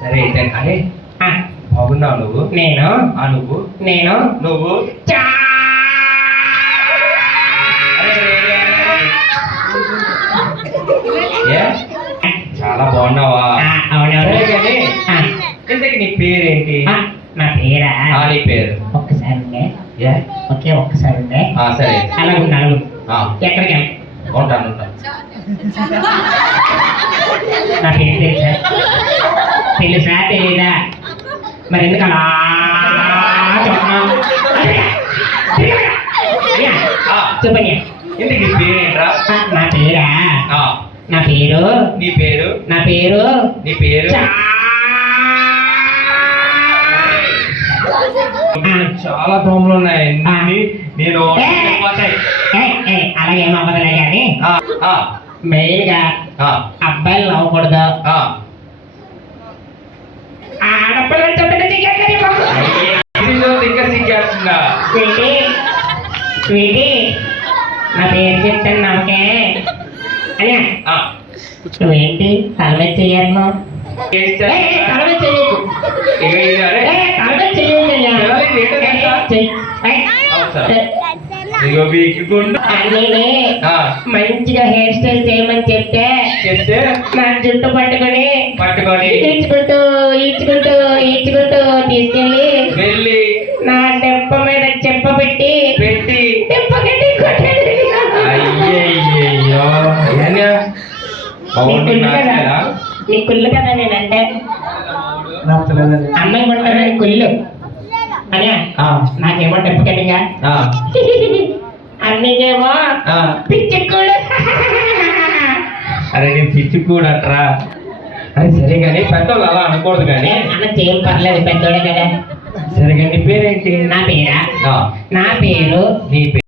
సరే అయితే కానీ ఆ, బాగున్నావు నువ్వు? నేను నువ్వు నేను నువ్వు చా ఏ చాలా బాగున్నావా? అవునవును. సరే కానీ ఇంతకి నీ పేరేంటి? నా పేరా? నీ పేరు ఒక్కసారి ఉండే ఏ ఒక్కసారి ఉండే సరే అలా ఉన్నాను. ఆ, ఎక్కడికి ఉంటాను ఉంటాను. నా పేరు తెలుసా తెలీదా? మరి ఎందుకు అలా చూస్తున్నావు? చెప్పండి. ఇంతకి నీ పేరేంట్రా? నా పేరా? ఆ, నా పేరు నీ పేరు నా పేరు నీ పేరు చాలా దోమలు ఉన్నాయి. నేను అలాగేమో అవ్వదులే కానీ ఆ, మెయిన్ గా ఆ, అబ్బాయిలు నవ్వకూడదు, ఆ. ఆడపిల్లలు చెప్పింది చెయ్యాలి. ఇదిగో ఇంకా సిగ్గేస్తుందా? స్వీటీ స్వీటీ నా పేరు చెప్తాను నమ్మకే అని. ఆ, నువ్వేంటి తలవే చెయ్యాలను? చేస్తా. తలవే చెయ్యకు, ఇక ఇది అరే తలవే చెయ్యకు. ఇదిగో వీకిగుండు. నేనే ఆ, మంచిగా హెయిర్ స్టైల్ చేయమని చెప్తే చెప్తే నా జుట్టు పట్టుకొని పట్టుకొని ఈడ్చుకుంటూ ఈడ్చుకుంటూ ఈడ్చుకుంటూ తీసుకెళ్ళి వెళ్ళి నా దెబ్బ మీద చెప్ప పెట్టి పెట్టి దెబ్బ కట్టి కొట్టాడు. అయ్యయ్యో ఏంగా? బాగుంటుంది నాకేనా? నీ కుళ్ళు కదా నేనంటే నచ్చలేదండి. అన్నం కొట్టానని కుళ్ళు అనే నాకేమో దెబ్బ కట్టిగా అన్నికేమో పిచ్చి కూడా. అరే నేను పిచ్చి కూడా అంటరా? అది సరే కానీ పెద్దోళ్ళు అలా అనకూడదు కానీ. అన్న చేయం పర్లేదు, పెద్దోడే కదా. సరే కానీ నీ పేరేంటి? నా పేరా? ఆ, నా పేరు నీ పేరు